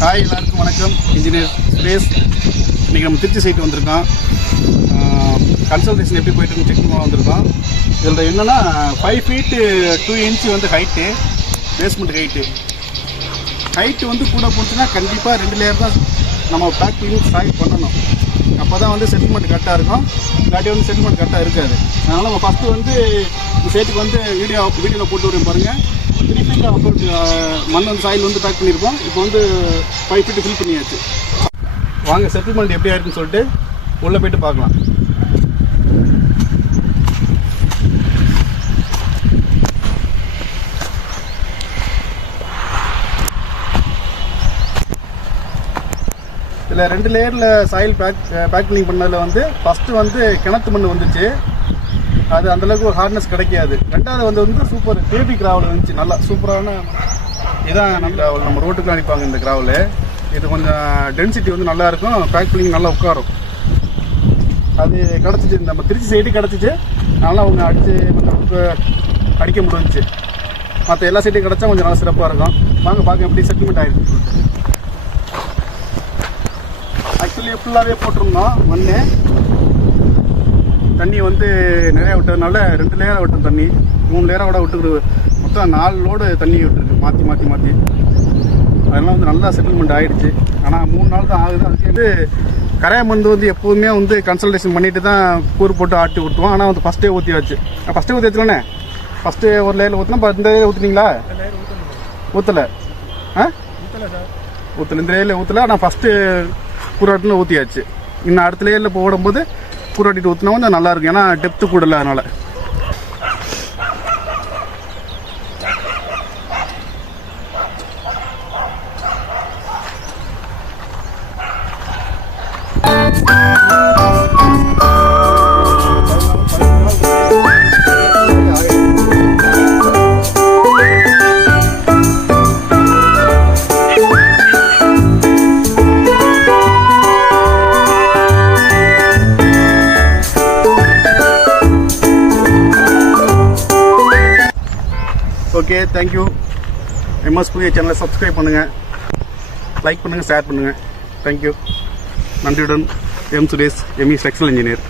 Hi எல்லாருக்கும் வணக்கம். Engineer Suresh. இன்றைக்கி நம்ம திருச்சி சைட்டு வந்திருக்கோம். கன்சல்டேஷன் எப்படி போயிட்டு செக் பண்ண வந்திருக்கோம். இதில் என்னென்னா ஃபைவ் ஃபீட்டு டூ இன்ச் வந்து ஹைட்டு பேஸ்மெண்ட் ஹைட்டு ஹைட்டு வந்து கூட போச்சுன்னா கண்டிப்பாக ரெண்டு லேயர் தான் நம்ம பேக்கிங் பண்ணி ஸ்டாக் பண்ணணும். அப்போ தான் வந்து செட்டில்மெண்ட் கரெக்டாக இருக்கும். இல்லாட்டி வந்து செட்டில்மெண்ட் கரெக்டாக இருக்காது. அதனால் நம்ம ஃபஸ்ட்டு வந்து இந்த சைட்டுக்கு வந்து வீடியோ வீடியோவில் போட்டு வரேன் பாருங்கள் த்ரீ ஃபீட் அப்புறம் மண் வந்து சாயில் வந்து பேக் பண்ணியிருக்கோம். இப்போ வந்து ஃபைவ் ஃபீட்டு ஃபில் பண்ணியாச்சு. வாங்க செட்டில்மெண்ட் எப்படி ஆயிருக்குன்னு சொல்லிட்டு உள்ளே போயிட்டு பார்க்கலாம். இதில் ரெண்டு லேயரில் சாயில் பேக் பேக்கிங் பண்ணதில் வந்து ஃபஸ்ட்டு வந்து கிணத்து மண் வந்துச்சு. அது அந்தளவுக்கு ஒரு ஹார்ட்னஸ் கிடைக்காது. ரெண்டாவது வந்து வந்து சூப்பர் பேபி கிராவல் இருந்துச்சு நல்லா சூப்பரான இதான் நம்ம கிராவல் நம்ம ரோட்டுக்கு அனுப்பாங்க இந்த கிராவலு இது கொஞ்சம் டென்சிட்டி வந்து நல்லா இருக்கும். பேக் பண்ணி நல்லா உட்காரும். அது கிடச்சிச்சு. நம்ம திருச்சி சைடு கிடச்சிச்சு. நல்லா அவங்க அடித்து கொஞ்சம் அடிக்க முடிஞ்சிச்சு. மற்ற எல்லா சைட்டையும் கிடச்சா கொஞ்சம் நல்லா சிறப்பாக இருக்கும். வாங்க பார்க்க எப்படி செட்டில்மெண்ட் ஆகிருக்கு ஆக்சுவலி ஃபுல்லாகவே போட்டிருந்தோம். ஒன்று தண்ணி வந்து நிறையா விட்டதுனால ரெண்டு லேயராக விட்டோம் தண்ணி. மூணு லேயராக விட விட்டுருக்கு மொத்தம் நாலு லோடு தண்ணி விட்டுருக்கு. மாற்றி மாற்றி மாற்றி அதெல்லாம் வந்து நல்லா செட்டில்மெண்ட் ஆகிடுச்சு ஆனால் மூணு நாள் தான் ஆகுது. அதுக்கு வந்து கரையா மருந்து வந்து எப்போதுமே வந்து கன்சல்டேஷன் பண்ணிட்டு தான் கூறு போட்டு ஆட்டி ஊற்றுவோம் ஆனால் வந்து ஃபஸ்ட்டே ஊற்றியாச்சு ஃபஸ்ட்டே ஊற்றி வச்சுலானே ஃபஸ்ட்டு ஒரு லேயரில் ஊற்றினா இந்த லேயர் ஊற்றுனீங்களா ஊற்றலை ஆ? ஊற்றல இந்த லேயரில் ஊற்றல ஆனால் ஃபஸ்ட்டு கூறாட்டில் ஊற்றியாச்சு இன்னும் அடுத்த லேயரில் போடும்போது கூறாட்டிட்டு ஊற்றினா கொஞ்சம் நல்லா இருக்கும் ஏன்னா டெப்த்து கூடல அதனால். ஓகே தேங்க்யூ எம்எஸ் புதிய சேனலை சப்ஸ்கிரைப் பண்ணுங்கள் லைக் பண்ணுங்கள் ஷேர் பண்ணுங்கள் தேங்க்யூ நன்றியுடன் M Suresh ME structural engineer